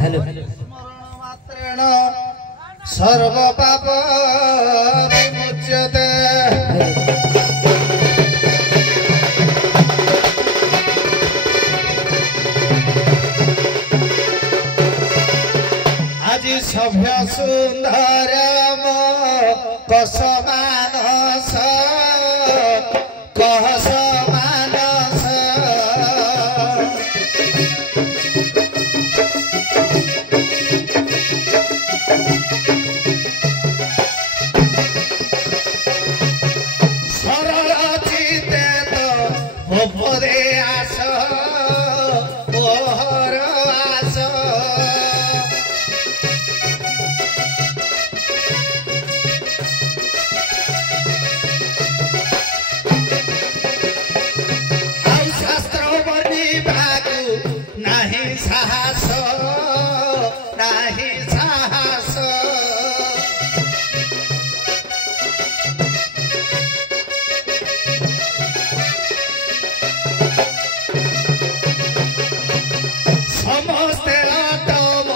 hello सर्व पाप विमुच्यते आज सभ्य सुंदरम कसमानस कहसमानस सरल चिते तो होपरे आस ओहर आस नहीं साहस नहीं साहस समस्ते तम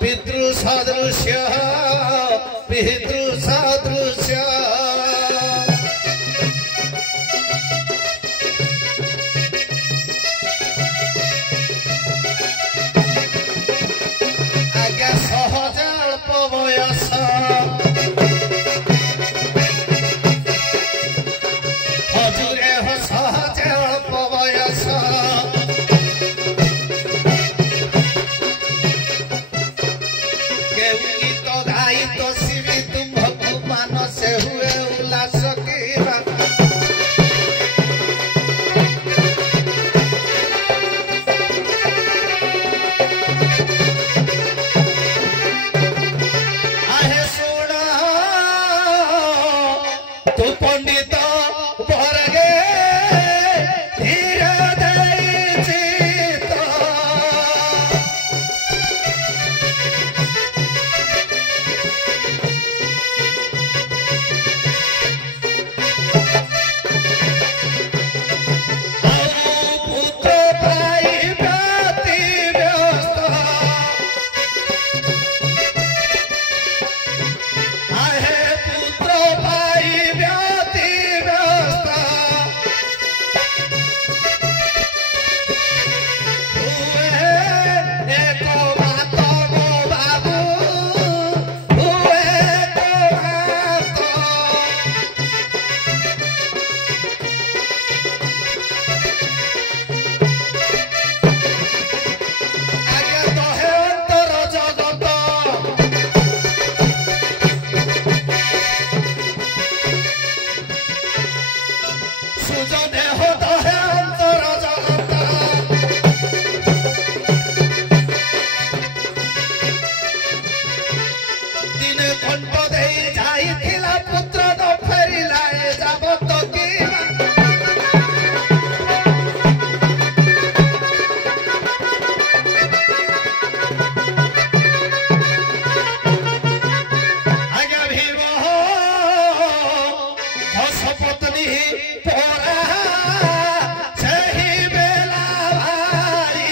पितृ सदृश्य पितृ सदृश्य सहज अल्प बयस हजूरे हो सहज अल्प बयस केहू गीत गाई तो शिवी तुम्भकु मान से हुए उल्लास की तू पंडित बरगे धीरे चित पुत्र प्राय व्यति व्यस्त आहे पुत्र प्राय पुत्र न फेरिला जाब तो कि आज्ञा भीम हस पत्नी परा सही बेला भाई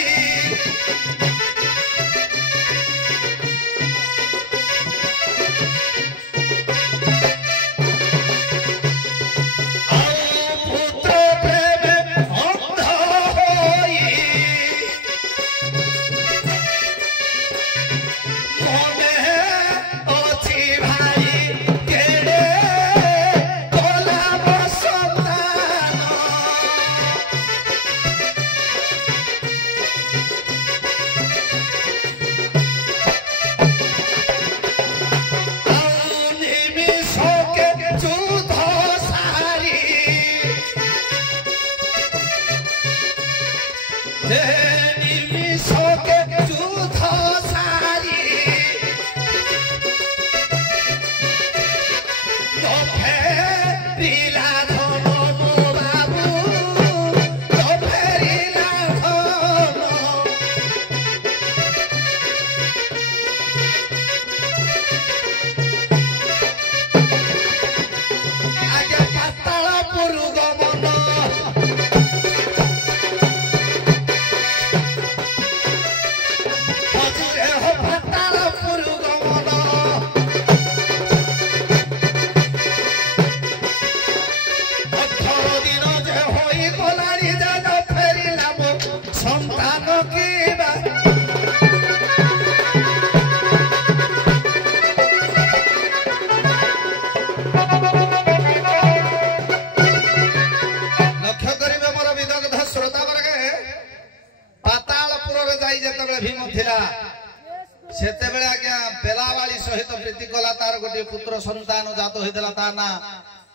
संतान जात होइतला ता ना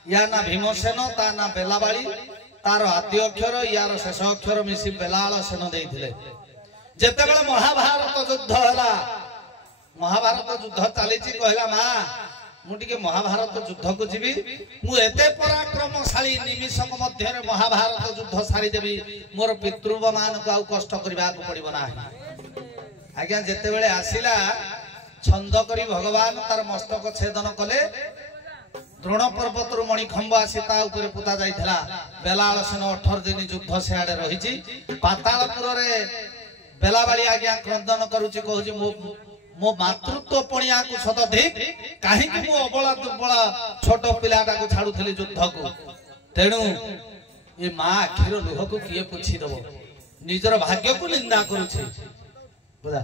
या ना भीमसेन ता ना बेलाबाली तार आद्य अक्षर यार शेष अक्षर मिसी बेलाल सेन देइथिले जेतेबेले महाभारत युद्ध हला महाभारत युद्ध चलीची कहला मा मुटिके महाभारत युद्ध को जीवी मु एते पराक्रमशाली निमिषक मध्य महाभारत युद्ध सारी देवी मोर पितृव मान को आउ कष्ट करबा को पड़िबो ना आज्ञा जेतेबेले आसिला छंद करी भगवान तार मस्तक छेदन कले द्रोण पर्वत मणिखंब आसी ता ऊपर पुता जाइथिला बेलाल सेन 18 दिन युद्ध सियाडे रहिछि पातालपुर रे बेलाबाली आज्ञा क्रंदन करूछि कहूछि मो मातृत्व पणिया को शतधिक कहीं मु अबला दुर्बला छोट पिलाटा को छाड़ुली युद्ध को तेणु ये माँ आखिर लुह को किए पुछि दब निजर भाग्य को निंदा करुछे बुझा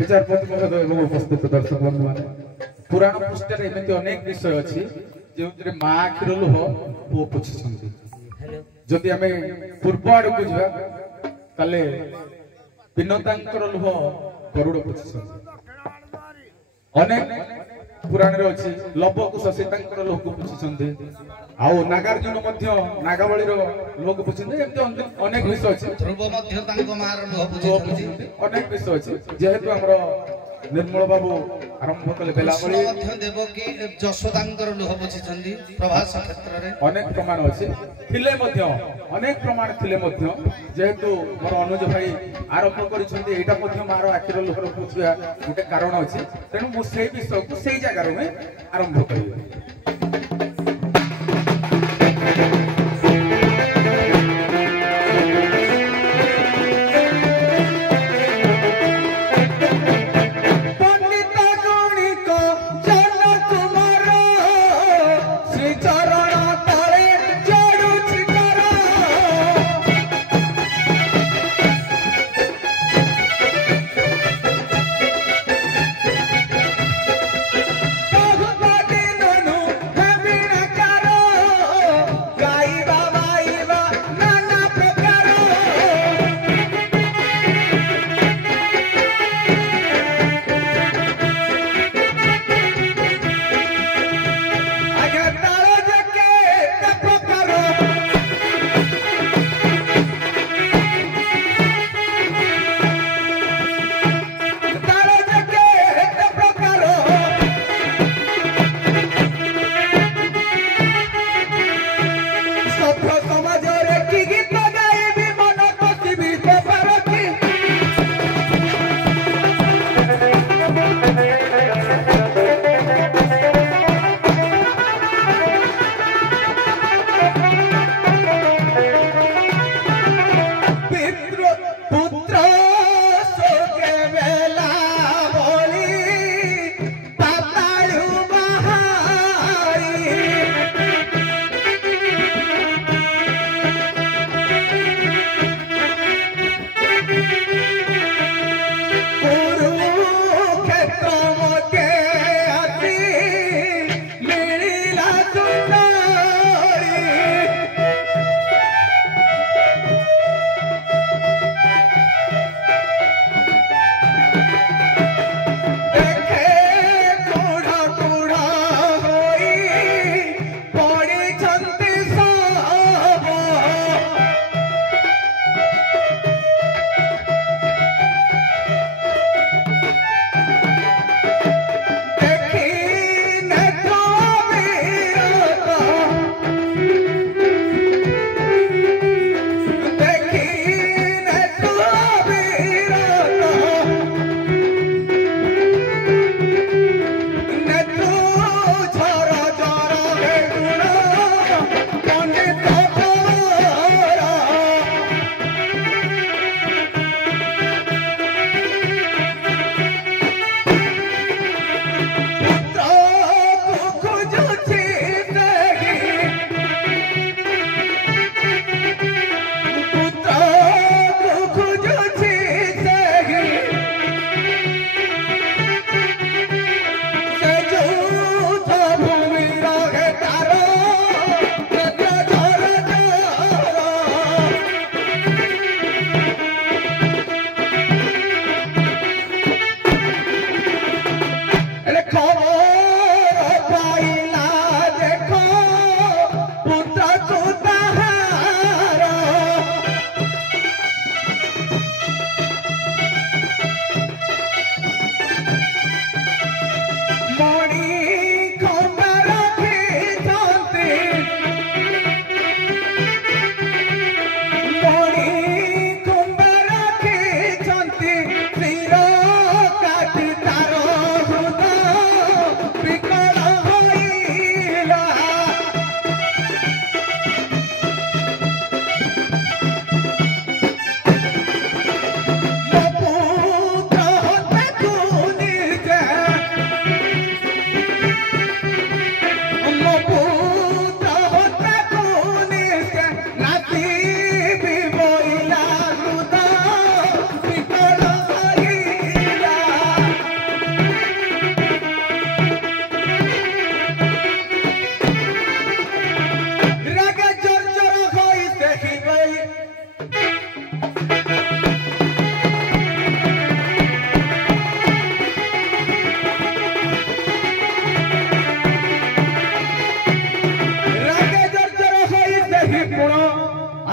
विचारपति महोदय एवं उपस्थित दर्शक बंधु माने पुराण पृष्ठरे एमती अनेक विषय अछि जे माँ आखिर लुह पुओ पुछिसंती जदि आमे पूर्व आड़ को जिबा ताले विनोतांकर लुह गरुड़ पुछिसंती अनेक पुराण रे अछि लवकुश सीतांकर लुह को पुछिसंती आउ नागार्जुन मध्य नागावली रो लोक पुछिसंती एमती अनेक विषय अछि ध्रुव मध्य तांको मार लुह पुछिसंती अनेक विषय अछि जेहेतु हमरो निर्मल बाबू आरंभ कले बेलावली मध्य देवकी जशोदांकर लुह पुछिसंती प्रभास क्षेत्र रे अनेक प्रमाण अछि थिले मध्य अनेक प्रमाण थिले मध्य जेहेतु मोर अनुज भाई आरंभ करिसंती एटा मध्य मारो आखिर लुहर पुछिया गोटे कारण अछि तेनु मु सेही विषय को सेही जगह रे आरंभ करियो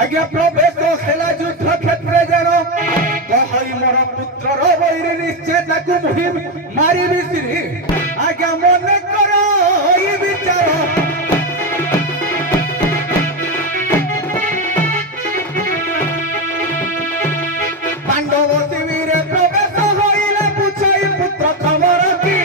आज्ञा प्रवेश हेला युद्ध क्षेत्र जान कहई मोर पुत्रर वैरी निश्चय ताकू मुहिम मारी बिसिरी आज्ञा मन कर ई विचार पांडव शिविर प्रवेश होइले पूछई पुत्र खबर की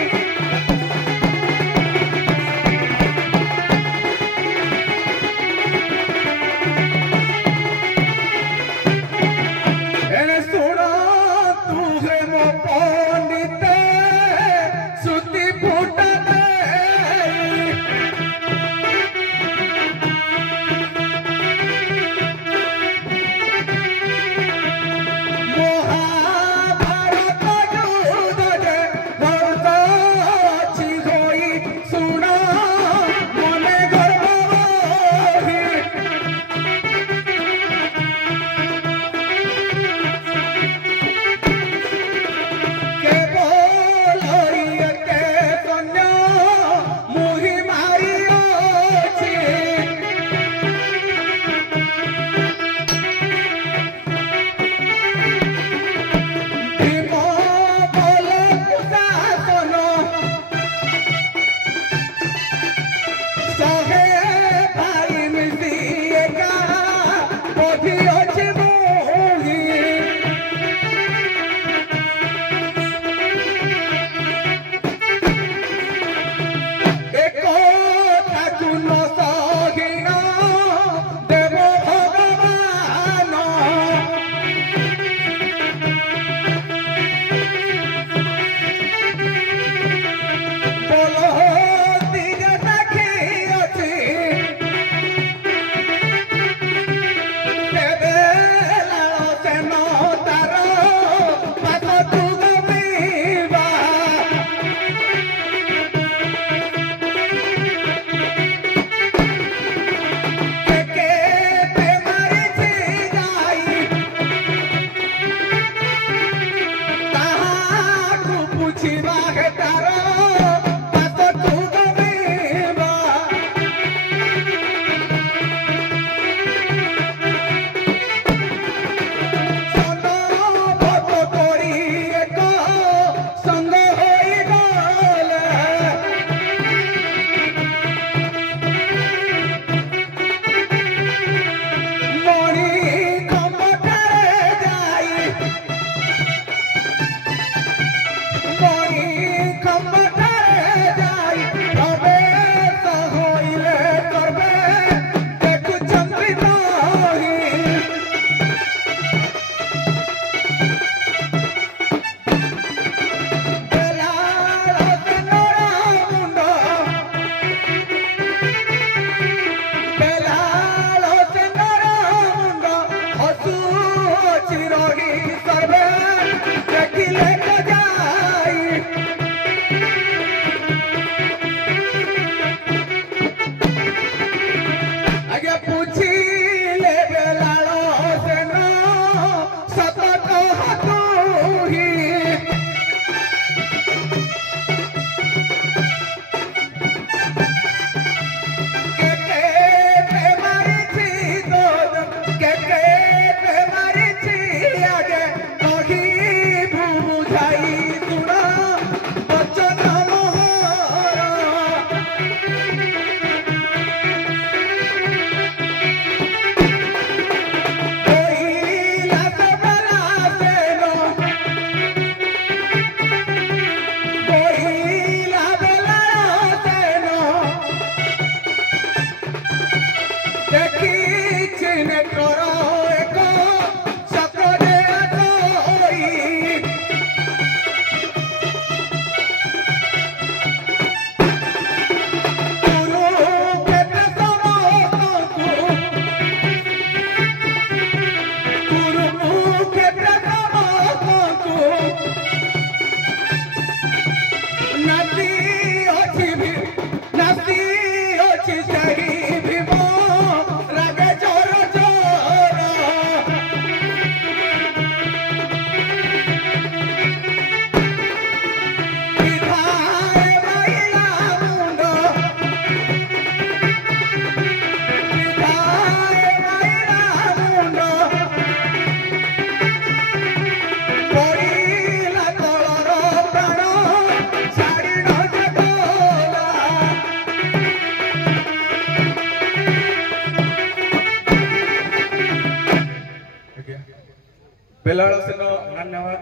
धन्यवाद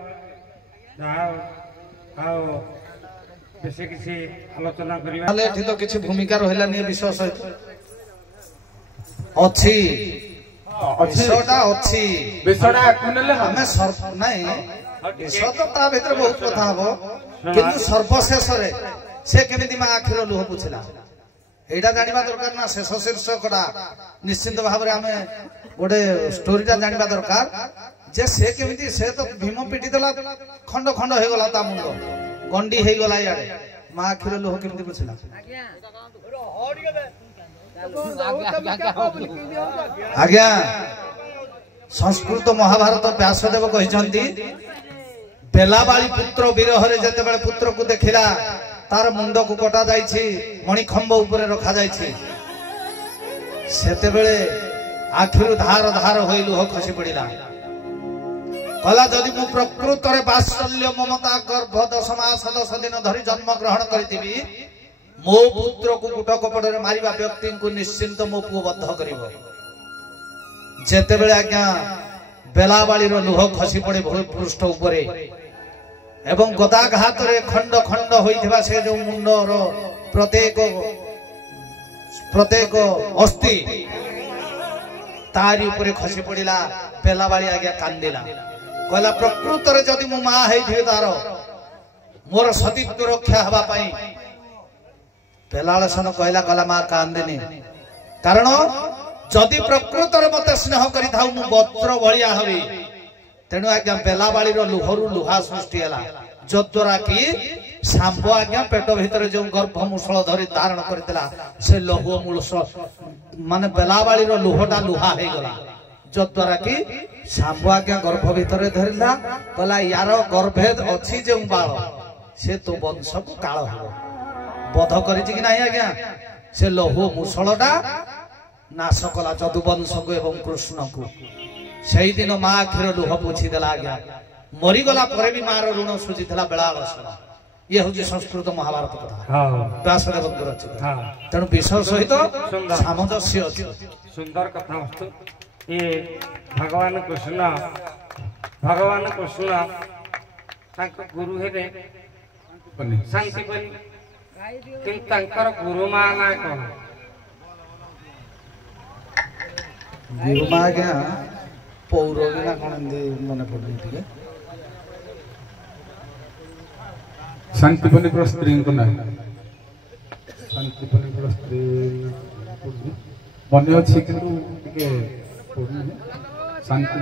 जहाँ आओ बेसी किसी आलोचना करिया ताले एठी तो किछि भूमिका रहला नि विषय सहित अछि विषयटा अछि विषयटा कुनेले हमें नहीं विषय तो ता भीतर बहुत कथा हबो किंतु सर्वशेष रे से केमिति मा आखिर लुह पुछला एटा जानिबा दरकार ना शेष शीर्षकटा निश्चित भाव रे हमें गोटे स्टोरीटा जानिबा दरकार जे से केमिति से तो भीम पिटी देला खंड खंड हे गला ता मुंड गंडी हे गला याडे मा आखिर लुह केमिति पुछला आज्ञा संस्कृत महाभारत व्यासदेव कहिसंती बेलाबाली पुत्र विरहरे जते बेले पुत्र को देखिला तार मुंड को कटा जाइछि मणिखंब ऊपर रखा जाइछि सेते बेले आखिरु धार धार होई लुह खसी पड़िला कला जदि मु प्रकृत रे वात्सल्य ममता गर्भ 10 मास 10 दिन धरि जन्म ग्रहण करितिबी मो पुत्र को गुट कपड़ रे मारिबा व्यक्ति को निश्चिंत मो पुओ बद्ध करिवो जेते बेले आज्ञा बेलाबाली रो लुह खसी पड़े पृष्ठ ऊपरे एवं गदाघात रे खंड खंड होइथिबा से जो मुंड रो प्रत्येक अस्थि तारी ऊपरे खसी पड़िला बेलाबाली आज्ञा कांदिला कहला प्रकृत रे जदि मु मा हेइथि तार मोर सतीत्व रक्षा हवा पई बेलाळसन कहला कला मा कांदिनी कारण जदि प्रकृत रे मते स्नेह करि थाउ मु वज्र भलिया हबी तेणु आज्ञा बेलाबाली रो लुहरु लुहा सृष्टि हला जद्वारा कि सांब आज्ञा पेट भीतर जो गर्भ मूषल धरि धारण करतिला से लौह मूलस माने बेलाबाली रो लुहटा लुहा हे गला जद्वारा कि सांब आज्ञा गर्भ भीतर धरिला कहला यार गर्भेद अछि जे बाळ से तो वंश को काळ हो बध करिछि कि नाही आज्ञा से लौह मूषलटा नाश कला जदुवंश को एवं कृष्ण को सही दिन माँ आखिर लुह पोछि देला आज्ञा मरीगला पर भी मार ऋण सुझीला बेलाळसन ये हूँ संस्कृत महाभारत कथा व्यासदेव रचित तेणु विषय सहित सामंजस्य अछि सुंदर कथा वस्तु ये भगवान कृष्ण तांको गुरु हेरे शांति बनी किंतु तांकर गुरु मां ना कोन गुरुमा आज्ञा पौरवी ना कौन मन पड़े शांतिपनी स्त्री को ना शांतिपनी स्त्री मन अच्छी कि शांति